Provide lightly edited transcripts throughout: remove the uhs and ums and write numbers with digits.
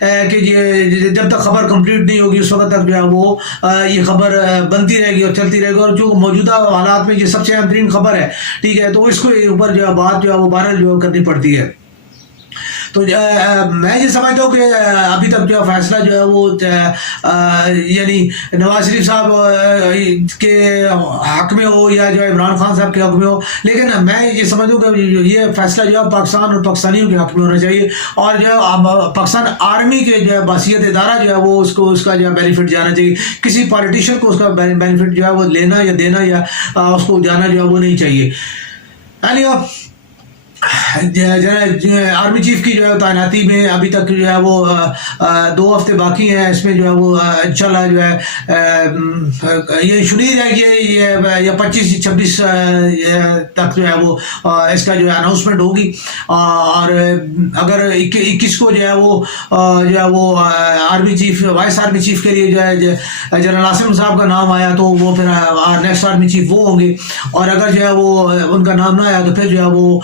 کہ جب تک خبر کمپلیٹ نہیں ہوگی اس وقت تک جو ہے وہ یہ خبر بنتی رہے گی اور چلتی رہے گی، اور جو موجودہ حالات میں یہ سب سے اہم ترین خبر ہے، ٹھیک ہے، تو اس کو اوپر جو ہے بات جو ہے وہ وائرل جو کرنی پڑتی ہے۔ تو میں یہ سمجھتا ہوں کہ ابھی تک جو فیصلہ جو ہے وہ یعنی نواز شریف صاحب کے حق میں ہو یا جو ہے عمران خان صاحب کے حق میں ہو، لیکن میں یہ سمجھتا ہوں کہ یہ فیصلہ جو ہے پاکستان اور پاکستانیوں کے حق میں ہونا چاہیے، اور جو ہے پاکستان آرمی کے جو ہے باصیت ادارہ جو ہے وہ اس کا جو ہے بینیفٹ جانا چاہیے، کسی پالیٹیشین کو اس کا بینیفٹ جو ہے وہ لینا یا دینا یا اس کو جانا جو ہے وہ نہیں چاہیے۔ آرمی چیف کی جو ہے تعیناتی میں ابھی تک جو ہے وہ 2 ہفتے باقی ہیں، اس میں جو ہے وہ انشاءاللہ جو ہے یہ شنید ہے کہ یا 25-26 تک جو ہے وہ اس کا جو ہے اناؤنسمنٹ ہوگی، اور اگر 21 کو جو ہے وہ army chief vice army chief کے لیے جو ہے جنرل عاصم صاحب کا نام آیا تو وہ پھر نیکسٹ آرمی چیف وہ ہوں گے، اور اگر جو ہے وہ ان کا نام نہ آیا تو پھر جو ہے وہ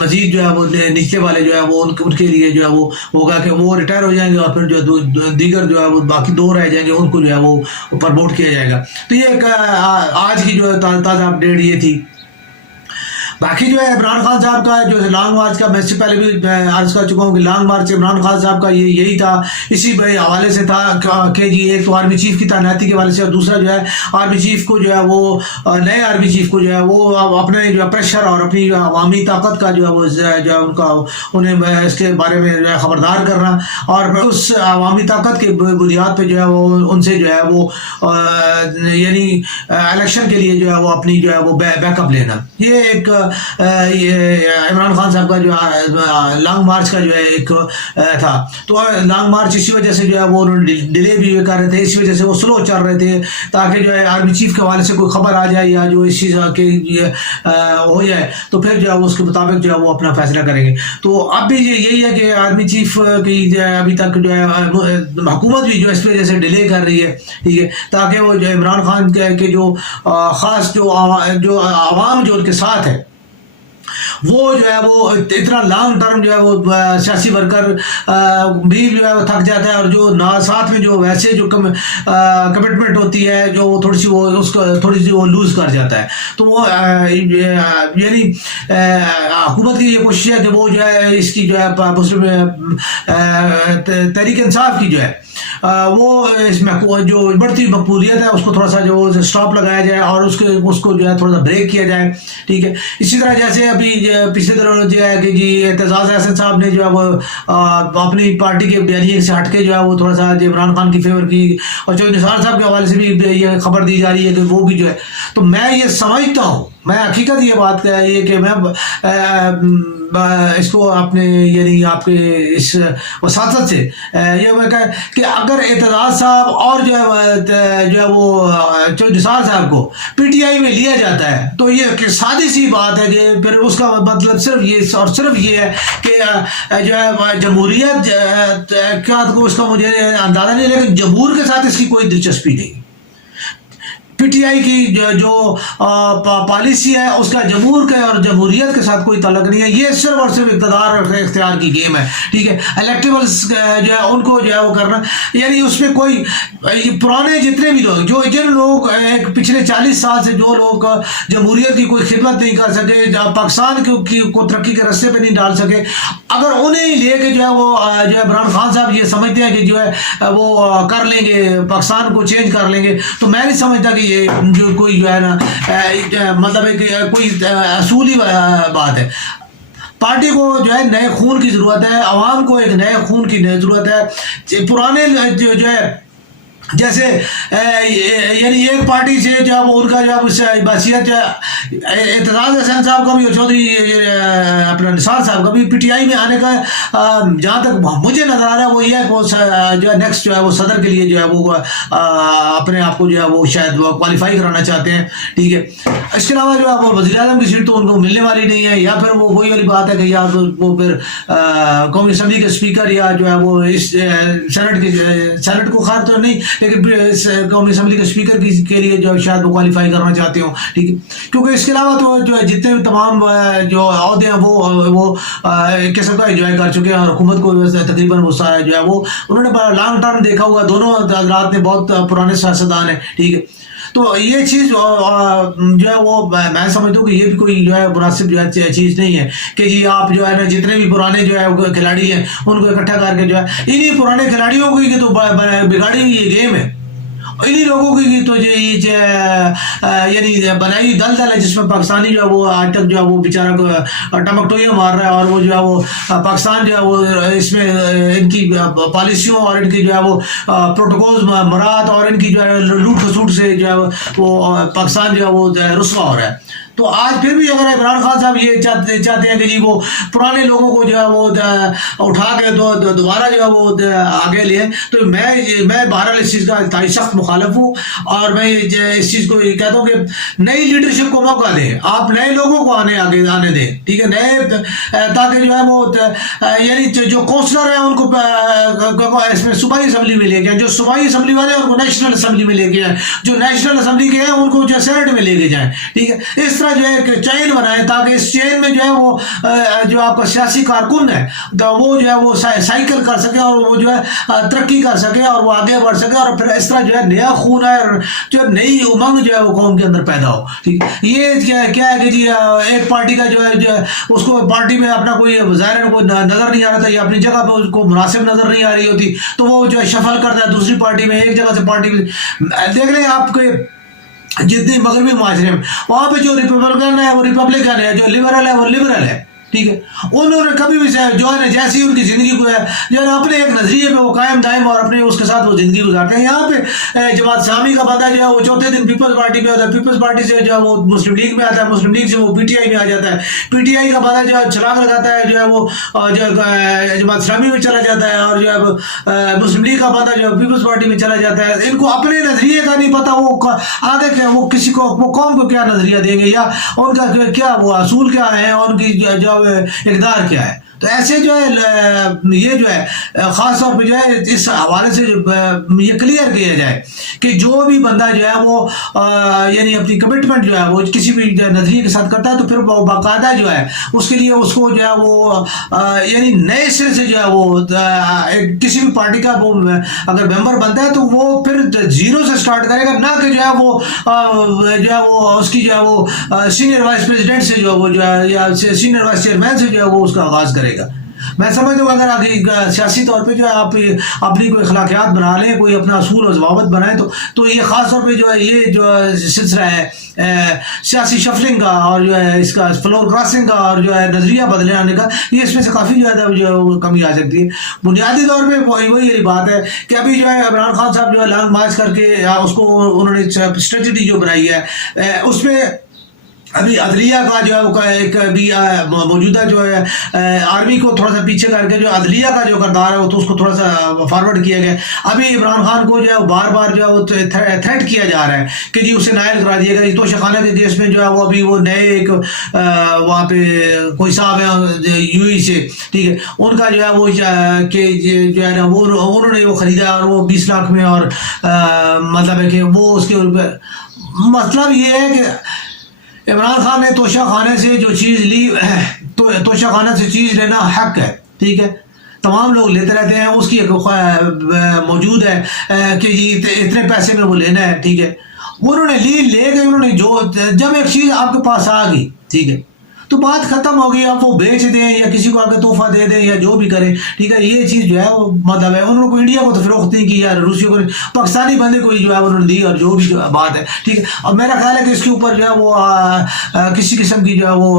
مزید جو ہے وہ نیچے والے جو ہے وہ ان کے لیے جو ہے وہ ہوگا کہ وہ ریٹائر ہو جائیں گے، اور پھر جو دیگر جو ہے وہ باقی 2 رہ جائیں گے ان کو جو ہے وہ پرموٹ کیا جائے گا۔ تو یہ ایک آج کی جو ہے تازہ اپڈیٹ یہ تھی۔ باقی جو ہے عمران خان صاحب کا جو لانگ مارچ کا، میں اس سے پہلے بھی عرض کر چکا ہوں کہ لانگ مارچ عمران خان صاحب کا یہی تھا، اسی حوالے سے تھا کہ جی ایک تو آرمی چیف کی تعیناتی کے حوالے سے، اور دوسرا جو ہے آرمی چیف کو جو ہے وہ نئے آرمی چیف کو جو ہے وہ اپنے جو ہے پریشر اور اپنی عوامی طاقت کا جو ہے وہ ان کا انہیں اس کے بارے میں جو ہے خبردار کرنا، اور اس عوامی طاقت کے بنیاد پہ جو ہے وہ ان سے جو ہے وہ یعنی الیکشن کے لیے جو ہے وہ اپنی جو ہے وہ بیک اپ لینا، یہ ایک عمران خان صاحب کا جو لانگ مارچ کا جو ہے ایک تھا۔ تو لانگ مارچ اسی وجہ سے جو ہے وہ ڈیلے بھی کر رہے تھے، اسی وجہ سے وہ سلو چل رہے تھے تاکہ جو ہے آرمی چیف کے حوالے سے کوئی خبر آ جائے یا جو اس چیز کے ہو جائے تو پھر جو ہے اس کے مطابق جو ہے وہ اپنا فیصلہ کریں گے۔ تو اب بھی یہی ہے کہ آرمی چیف کی ابھی تک جو ہے حکومت بھی جو اس وجہ سے ڈیلے کر رہی ہے، ٹھیک ہے، تاکہ وہ جو عمران خان کے جو خاص جو عوام جو ان کے ساتھ ہے وہ جو ہے وہ اتنا لانگ ٹرم جو ہے وہ سیاسی ورکر بھی جو ہے وہ تھک جاتا ہے، اور جو ساتھ میں جو ویسے جو کمٹمنٹ ہوتی ہے جو وہ تھوڑی سی وہ اس کو تھوڑی سی وہ لوز کر جاتا ہے۔ تو وہ یعنی حکومت کی یہ کوشش ہے کہ وہ جو ہے اس کی جو ہے مسلم تحریک انصاف کی جو ہے وہ اس میں جو بڑھتی مقبولیت ہے اس کو تھوڑا سا جو اسٹاپ لگایا جائے اور اس کو جو ہے تھوڑا سا بریک کیا جائے، ٹھیک ہے۔ اسی طرح جیسے ابھی پچھلے دنوں جو ہے کہ جی اعتزاز احسن صاحب نے جو ہے وہ اپنی پارٹی کے بیانیے سے ہٹ کے جو ہے وہ تھوڑا سا عمران خان کی فیور کی، اور جو نثار صاحب کے حوالے سے بھی یہ خبر دی جا رہی ہے کہ وہ بھی جو ہے، تو میں یہ سمجھتا ہوں، میں حقیقت یہ بات یہ کہ میں اس کو اپنے یعنی آپ کے اس وساطت سے یہ میں کہ اگر اعتزاز صاحب اور جو ہے وہ نثار صاحب کو پی ٹی آئی میں لیا جاتا ہے تو یہ سادی سی بات ہے کہ پھر اس کا مطلب صرف یہ اور صرف یہ ہے کہ جو ہے جمہوریت کا اس کا مجھے اندازہ نہیں، لیکن جمہور کے ساتھ اس کی کوئی دلچسپی نہیں۔ پی ٹی آئی کی جو پالیسی ہے اس کا جمہور کے اور جمہوریت کے ساتھ کوئی تعلق نہیں ہے، یہ صرف اور صرف اقتدار اور اختیار کی گیم ہے، ٹھیک ہے۔ الیکٹیبلس جو ہے ان کو جو ہے وہ کرنا، یعنی اس میں کوئی پرانے جتنے بھی لوگ جن لوگ پچھلے 40 سال سے جو لوگ جمہوریت کی کوئی خدمت نہیں کر سکے، پاکستان کو ترقی کے راستے پہ نہیں ڈال سکے، اگر انہیں لے کے جو ہے وہ جو ہے عمران خان صاحب یہ سمجھتے ہیں کہ جو ہے وہ کر لیں گے، پاکستان کو چینج کر لیں گے، تو میں نہیں سمجھتا کہ یہ جو کوئی جو ہے نا مطلب کوئی اصولی بات ہے۔ پارٹی کو جو ہے نئے خون کی ضرورت ہے، عوام کو ایک نئے خون کی ضرورت ہے۔ پرانے جو ہے جیسے یعنی ایک پارٹی سے جو ہے وہ ان کا جو ہے بحثیت جو ہے اعتزاز احسن صاحب کا بھی اور چودھری اپنا نثار صاحب کا بھی پی ٹی آئی میں آنے کا جہاں تک مجھے نظر آ رہا ہے وہ یہ ہے کہ وہ جو ہے نیکسٹ جو ہے وہ صدر کے لیے جو ہے وہ اپنے آپ کو جو ہے وہ شاید وہ کوالیفائی کرانا چاہتے ہیں، ٹھیک ہے۔ اس کے علاوہ جو ہے وہ وزیر اعظم کی سیٹ تو ان کو ملنے والی نہیں ہے، یا پھر وہ وہی والی بات ہے کہ یا وہ پھر قومی اسمبلی کے اسپیکر یا جو ہے وہ اس سینٹ کو خیر تو نہیں، لیکن قومی اسمبلی کے اسپیکر کے لیے جو شاید وہ کوالیفائی کرنا چاہتے ہوں، ٹھیک ہے، کیونکہ اس کے علاوہ تو جو ہے جتنے بھی تمام جو عہدے ہیں وہ ایک قسم کا انجوائے کر چکے ہیں، اور حکومت کو تقریباً وہ جو ہے وہ انہوں نے لانگ ٹرم دیکھا ہوگا، دونوں حضرات نے بہت پرانے سیاستدان ہیں، ٹھیک ہے. تو یہ چیز جو ہے وہ میں سمجھتا ہوں کہ یہ بھی کوئی جو ہے مناسب جو ہے چیز نہیں ہے کہ جی آپ جو ہے نا جتنے بھی پرانے جو ہے کھلاڑی ہیں ان کو اکٹھا کر کے جو ہے انہی پرانے کھلاڑیوں کی تو بگاڑی ہوئی یہ گیم ہے، انہی لوگوں کی تو یعنی بنائی دل ہے جس میں پاکستانی جو ہے وہ آج تک جو ہے وہ بیچارہ ٹمکٹوئیاں مار رہا ہے، اور وہ جو ہے وہ پاکستان جو ہے وہ اس میں ان کی پالیسیوں اور ان کی جو ہے وہ پروٹوکولز مراد اور ان کی جو ہے لوٹ کھسوٹ سے جو ہے وہ پاکستان جو ہے وہ رسوا ہو رہا ہے. تو آج پھر بھی اگر عمران خان صاحب یہ چاہتے ہیں کہ جی وہ پرانے لوگوں کو جو ہے وہ اٹھا کے دوبارہ جو ہے وہ آگے لیں، تو میں بہرحال اس چیز کا سخت مخالف ہوں، اور میں اس چیز کو کہتا ہوں کہ نئی لیڈرشپ کو موقع دیں، آپ نئے لوگوں کو آگے آنے دیں، ٹھیک ہے، نئے تاکہ جو ہے وہ یعنی جو کونسلر ہیں ان کو اس میں صوبائی اسمبلی میں لے کے، جو صوبائی اسمبلی والے ہیں ان کو نیشنل اسمبلی میں لے کے جائیں، جو نیشنل اسمبلی کے ہیں ان کو جو سینٹ میں لے کے جائیں، ٹھیک ہے. اس طرح جو ہے ایک چین بنائیں تاکہ اس چین میں جو ہے وہ جو آپ کا سیاسی کارکن ہے تو وہ جو ہے وہ سائیکل کر سکے اور وہ جو ہے ترقی کر سکے اور وہ آگے بڑھ سکے، اور پھر اس طرح جو ہے نیا خون ہے، جو نئی امنگ جو ہے وہ قوم کے اندر پیدا ہو. ٹھیک، یہ کیا ہے کہ جی ایک پارٹی کا جو ہے اس کو پارٹی میں اپنا کوئی ظاہر کوئی نظر نہیں آ رہا تھا یا اپنی جگہ پہ اس کو مناسب نظر نہیں آ رہی ہوتی تو وہ جو ہے شفل کرتا ہے دوسری پارٹی میں، ایک جگہ سے پارٹی میں. دیکھ لیں آپ کے جتنے مغربی معاشرے میں وہاں پہ جو ریپبلکن ہے وہ ریپبلکن ہے، جو لبرل ہے وہ لبرل ہے، ٹھیک ہے. انہوں نے کبھی بھی جو ہے جیسی ان کی زندگی کو ہے جو ہے اپنے ایک نظریے پہ وہ قائم دائم اور اپنے اس کے ساتھ وہ زندگی گزارتے ہیں. یہاں پہ جماعت اسلامی کا بندہ جو ہے وہ چوتھے دن پیپلز پارٹی پہ ہوتا ہے، پیپلز پارٹی سے جو ہے وہ مسلم لیگ میں آتا ہے، مسلم لیگ سے وہ پی ٹی آئی میں آ جاتا ہے، پی ٹی آئی کا بندہ جو ہے چھلانگ لگاتا ہے جو ہے وہ جو جماعت اسلامی میں چلا جاتا ہے، اور جو ہے مسلم لیگ کا بندہ جو ہے پیپلز پارٹی میں چلا جاتا ہے. ان کو اپنے نظریے کا نہیں پتا، وہ آگے کیا وہ کسی کو وہ قوم کو کیا نظریہ دیں گے یا ان کا کیا وہ اصول کیا ہے، ان کی جو اقدار کیا ہے. تو ایسے جو ہے یہ جو ہے خاص طور پہ جو ہے اس حوالے سے یہ کلیئر کیا جائے کہ جو بھی بندہ جو ہے وہ یعنی اپنی کمٹمنٹ جو ہے وہ کسی بھی نظریے کے ساتھ کرتا ہے تو پھر وہ باقاعدہ جو ہے اس کے لیے اس کو جو ہے وہ یعنی نئے سرے سے جو ہے وہ کسی بھی پارٹی کا وہ اگر ممبر بنتا ہے تو وہ پھر زیرو سے سٹارٹ کرے گا، نہ کہ جو ہے وہ اس کی جو ہے وہ سینئر وائس پریزیڈنٹ سے جو ہے یا سینئر وائس چیئرمین سے جو ہے وہ اس کا آغاز کرے گا. میں سمجھتا ہوں اگر سیاسی طور پہ جو ہے آپ اپنی کوئی اخلاقیات بنا لیں، کوئی اپنا اصول و ضوابط بنائیں تو یہ خاص طور پہ جو ہے یہ جو سلسلہ ہے سیاسی شفلنگ کا اور جو ہے اس کا فلور کراسنگ کا اور جو ہے نظریہ بدلے آنے کا، یہ اس میں سے کافی زیادہ جو ہے کمی آ سکتی ہے. بنیادی طور پہ وہی بات ہے کہ ابھی جو ہے عمران خان صاحب جو ہے لانگ مارچ کر کے اس کو انہوں نے اسٹریٹجی جو بنائی ہے اس میں ابھی عدلیہ کا جو ہے ایک بھی موجودہ جو ہے آرمی کو تھوڑا سا پیچھے کر کے جو عدلیہ کا جو کردار ہے وہ تو اس کو تھوڑا سا فارورڈ کیا گیا. ابھی عمران خان کو جو ہے بار بار جو ہے وہ تھریٹ کیا جا رہا ہے کہ جی اسے نائل کرا دیا گیا. توشہ خانہ کے کیس میں جو ہے وہ ابھی وہ نئے ایک وہاں پہ کوئی صاحب ہیں یو ای سے، ٹھیک ہے، ان کا جو ہے وہ کہ جو ہے نا وہ انہوں نے وہ خریدا اور وہ 20 لاکھ میں، اور مطلب ہے کہ وہ اس کے مطلب یہ ہے کہ عمران خان نے توشہ خانے سے جو چیز لی تو توشہ خانہ سے چیز لینا حق ہے، ٹھیک ہے، تمام لوگ لیتے رہتے ہیں، اس کی ایک موجود ہے کہ جی اتنے پیسے میں وہ لینا ہے، ٹھیک ہے. انہوں نے لے گئے، انہوں نے جب ایک چیز آپ کے پاس آ گئی، ٹھیک ہے، تو بات ختم ہو گئی. آپ وہ بیچ دیں یا کسی کو آگے تحفہ دے دیں یا جو بھی کریں، ٹھیک ہے، یہ چیز جو ہے وہ مطلب ہے انہوں نے انڈیا کو تو فروخت نہیں کی یا روسیوں کو، پاکستانی بندے کو جو ہے انہوں نے دی اور جو بھی بات ہے، ٹھیک ہے. اب میرا خیال ہے کہ اس کے اوپر جو ہے وہ کسی قسم کی جو ہے وہ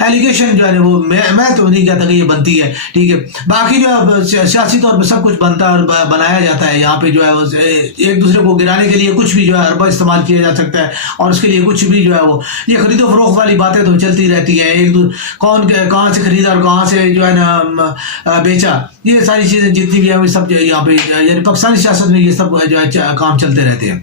ایلیگیشن جو ہے وہ میں تو نہیں کہتا کہ یہ بنتی ہے، ٹھیک ہے. باقی جو ہے سیاسی طور پہ سب کچھ بنتا ہے اور بنایا جاتا ہے. یہاں پہ جو ہے ایک دوسرے کو گرانے کے لیے کچھ بھی جو ہے اربا استعمال کیا جا سکتا ہے، اور اس کے لیے کچھ بھی جو ہے وہ یہ خرید و فروخت والی باتیں تو چلتی رہتی ہے، ایک کون کہاں سے خریدا اور کہاں سے جو ہے نا بیچا، یہ ساری چیزیں جتنی بھی ہیں سب یہاں پہ یعنی پاکستانی سیاست میں یہ سب جو ہے کام چلتے رہتے ہیں.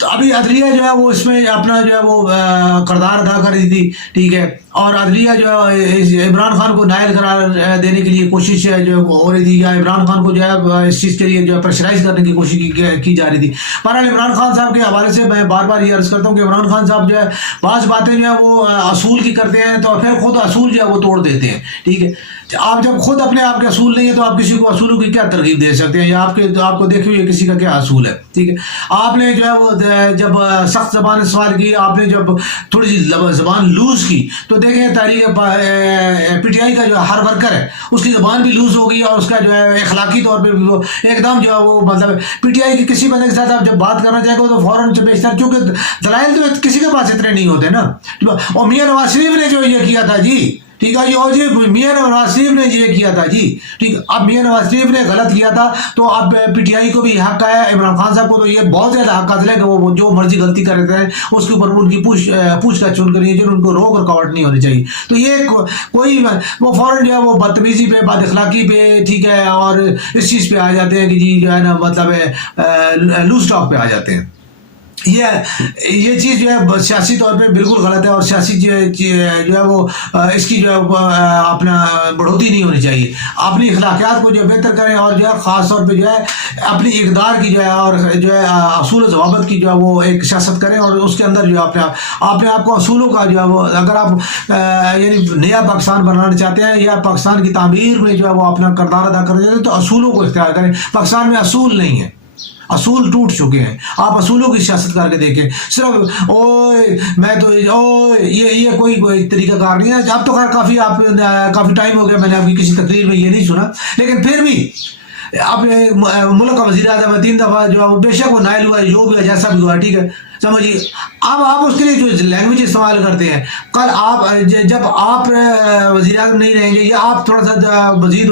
تو ابھی عدلیہ جو ہے وہ اس میں اپنا جو ہے وہ کردار ادا کر رہی تھی، ٹھیک ہے، اور عدلیہ جو ہے عمران خان کو نائل قرار دینے کے لیے کوشش جو ہو رہی تھی، یا عمران خان کو جو ہے اس چیز کے لیے جو ہے پریشرائز کرنے کی کوشش کی جا رہی تھی. بہرحال عمران خان صاحب کے حوالے سے میں بار بار یہ عرض کرتا ہوں کہ عمران خان صاحب جو ہے بعض باتیں جو ہے وہ اصول کی کرتے ہیں تو پھر خود اصول جو ہے وہ توڑ دیتے ہیں، ٹھیک ہے. آپ جب خود اپنے آپ کے اصول نہیں ہے تو آپ کسی کو اصولوں کی کیا ترغیب دے سکتے ہیں، یا آپ کو دیکھے ہوئے کسی کا کیا اصول ہے، ٹھیک ہے. آپ نے جو ہے وہ جب سخت زبان سے سوال کی، آپ نے جب تھوڑی سی زبان لوز کی تو دیکھیں تحریک پی ٹی آئی کا جو ہر ورکر ہے اس کی زبان بھی لوز ہو گئی، اور اس کا جو ہے اخلاقی طور پہ ایک دم جو ہے وہ مطلب پی ٹی آئی کی کسی بندے کے ساتھ آپ جب بات کرنا چاہیں گے تو فوراً سے بیشتر، چونکہ دلائل تو کسی کے پاس اتنے نہیں ہوتے نا. اور میاں نواز شریف نے جو یہ کیا تھا جی، ٹھیک ہے جی، اور جی میاں نواز شریف نے یہ کیا تھا جی، ٹھیک ہے. اب میاں نواز شریف نے غلط کیا تھا تو اب پی ٹی آئی کو بھی حق ہے، عمران خان صاحب کو تو یہ بہت زیادہ حق حاصل ہے کہ وہ جو مرضی غلطی کر رہتے ہیں اس کے اوپر ان کی پوچھ کا چن کرنی ہے، جو ان کو روک رکاوٹ نہیں ہونی چاہیے. تو یہ کوئی وہ فوراً جو ہے وہ بدتمیزی پہ، بد اخلاقی پہ، ٹھیک ہے، اور اس چیز پہ آ جاتے ہیں کہ جی جو ہے نا مطلب لوز ٹاک پہ آ جاتے ہیں. یہ چیز جو ہے سیاسی طور پہ بالکل غلط ہے، اور سیاسی جو ہے وہ اس کی جو ہے اپنا بڑھوتری نہیں ہونی چاہیے. اپنی اخلاقیات کو جو بہتر کریں، اور جو ہے خاص طور پہ جو ہے اپنی اقدار کی جو ہے اور جو ہے اصول و ضوابط کی جو ہے وہ ایک سیاست کریں، اور اس کے اندر جو ہے اپنے آپ کو اصولوں کا جو ہے وہ اگر آپ یعنی نیا پاکستان بنانا چاہتے ہیں یا پاکستان کی تعمیر میں جو ہے وہ اپنا کردار ادا کرنا چاہتے ہیں تو اصولوں کو اختیار کریں. پاکستان میں اصول نہیں ہے، اصول ٹوٹ چکے ہیں. آپ اصولوں کی سیاست کر کے دیکھیں. صرف میں تو یہ کوئی طریقہ کار نہیں ہے. اب تو خیر کافی ٹائم ہو گیا میں نے آپ کی کسی تقریر میں یہ نہیں سنا، لیکن پھر بھی آپ نے ملک کا وزیر اعظم 3 دفعہ جو بے شک وہ نائل ہوا، جو بھی جیسا بھی ہوا، ٹھیک ہے، سمجھیے. اب آپ اس کے لیے جو لینگویج استعمال کرتے ہیں، کل آپ جب آپ وزیر اعظم نہیں رہیں گے یا آپ تھوڑا سا وزیر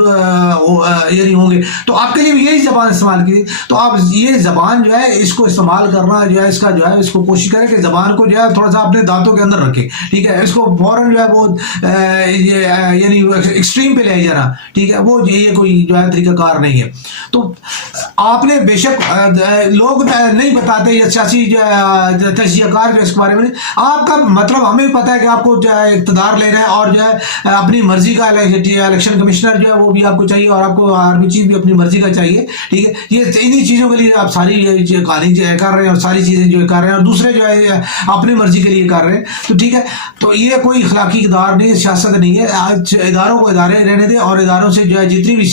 یعنی ہوں گے تو آپ کے لیے بھی یہی زبان استعمال کی. تو آپ یہ زبان جو ہے اس کو استعمال کرنا جو ہے اس کا جو ہے اس کو کوشش کریں کہ زبان کو جو ہے تھوڑا سا اپنے دانتوں کے اندر رکھیں، ٹھیک ہے. اس کو فوراً جو ہے وہ یعنی ایکسٹریم پہ لے جانا، ٹھیک ہے، وہ یہ کوئی جو ہے طریقہ کار نہیں ہے. تو آپ نے بے شک لوگ نہیں بتاتے یا سیاسی جو تجزیہ کار جو اس کے بارے میں، آپ کا مطلب ہمیں پتہ ہے کہ آپ کو جو ہے اقتدار لینا ہے، اور جو ہے اپنی مرضی کا الیکشن کمشنر جو ہے وہ بھی آپ کو چاہیے، اور آپ کو آرمی چیف بھی اپنی مرضی کا چاہیے، ٹھیک ہے. یہ انہی چیزوں کے لیے آپ ساری کہانی کر رہے ہیں اور ساری چیزیں جو کر رہے ہیں، اور دوسرے جو ہے اپنی مرضی کے لیے کر رہے ہیں. تو ٹھیک ہے، تو یہ کوئی اخلاقی اقدار نہیں ہے، سیاست نہیں ہے. اداروں کو ادارے رہنے دیں، اور اداروں سے جو ہے جتنی بھی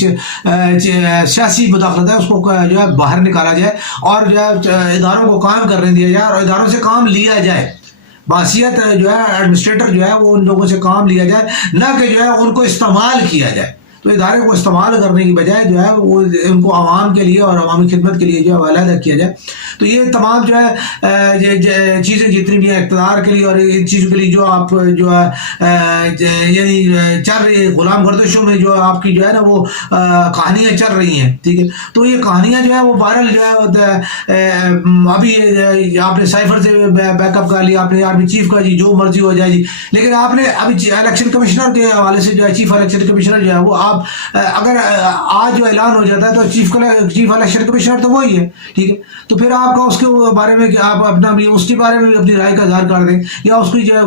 سیاسی مداخلت ہے اس کو جو ہے باہر نکالا جائے، اور جو ہے اداروں کو کام کرنے دیا جائے، اور اداروں سے کام لیا جائے. باصیت جو ہے ایڈمنسٹریٹر جو ہے وہ ان لوگوں سے کام لیا جائے، نہ کہ جو ہے ان کو استعمال کیا جائے. تو ادارے کو استعمال کرنے کی بجائے جو ہے وہ ان کو عوام کے لیے اور عوامی خدمت کے لیے جو ہے علیحدہ کیا جائے. تو یہ تمام جو ہے چیزیں جتنی بھی ہیں اقتدار کے لیے اور ان چیزوں کے لیے جو آپ جو ہے یعنی چل رہی ہے غلام گردشوں میں جو آپ کی جو ہے نا وہ کہانیاں چل رہی ہیں، ٹھیک ہے. تو یہ کہانیاں جو ہے وہ وائرل جو ہے ابھی آپ نے سائفر سے بیک اپ کر لیا، آپ نے آرمی چیف کا جی جو مرضی ہو جائے جی، لیکن آپ نے ابھی الیکشن کمشنر کے حوالے سے جو ہے چیف الیکشن کمشنر جو ہے وہ اگر آج جو اعلان ہو جاتا ہے تو چیف الیکشن کمشنر تو وہی ہے، ٹھیک ہے. تو پھر آپ کا اس کے بارے میں آپ اپنا بھی اس کے بارے میں بھی اپنی رائے کا اظہار کر دیں، یا اس کی جو ہے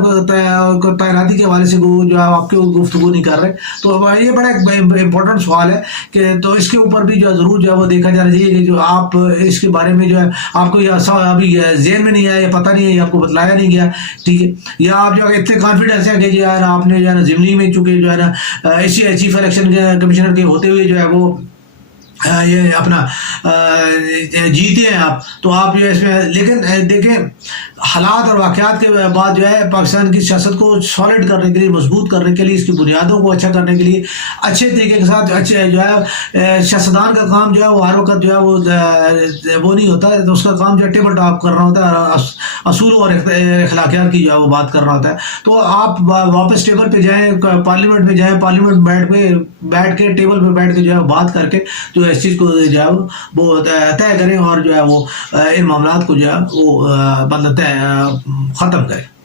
تعیناتی کے حوالے سے جو آپ کے گفتگو نہیں کر رہے. تو یہ بڑا ایک امپورٹنٹ سوال ہے کہ تو اس کے اوپر بھی جو ضرور جو ہے وہ دیکھا جانا چاہیے کہ جو آپ اس کے بارے میں جو ہے آپ کو ابھی ذہن میں نہیں آیا یا پتہ نہیں ہے یا آپ کو بتلایا نہیں گیا، ٹھیک ہے، یا آپ جو ہے اتنے کانفیڈنس ہیں کہ جو ہے نا آپ نے جو ہے نا ضمنی میں چونکہ جو ہے نا اسی چیف الیکشن کمشنر کے ہوتے ہوئے جو ہے وہ یہ اپنا جیتے ہیں آپ، تو آپ جو ہے اس میں. لیکن دیکھیں حالات اور واقعات کے بعد جو ہے پاکستان کی سیاست کو سالڈ کرنے کے لیے، مضبوط کرنے کے لیے، اس کی بنیادوں کو اچھا کرنے کے لیے اچھے طریقے کے ساتھ اچھے جو ہے سیاستدان کا کام جو ہے وہ ہر وقت جو ہے وہ نہیں ہوتا ہے. تو اس کا کام جو ہے ٹیبل ٹاپ کرنا ہوتا ہے، اصولوں اور اخلاقیات کی جو ہے وہ بات کرنا ہوتا ہے. تو آپ واپس ٹیبل پہ جائیں، پارلیمنٹ میں جائیں، پارلیمنٹ بیٹھ کے ٹیبل پہ بیٹھ کے جو ہے بات کر کے جو اس چیز کو جو ہے وہ طے کریں، اور جو ہے وہ ان معاملات کو جو ہے وہ ختم کریں.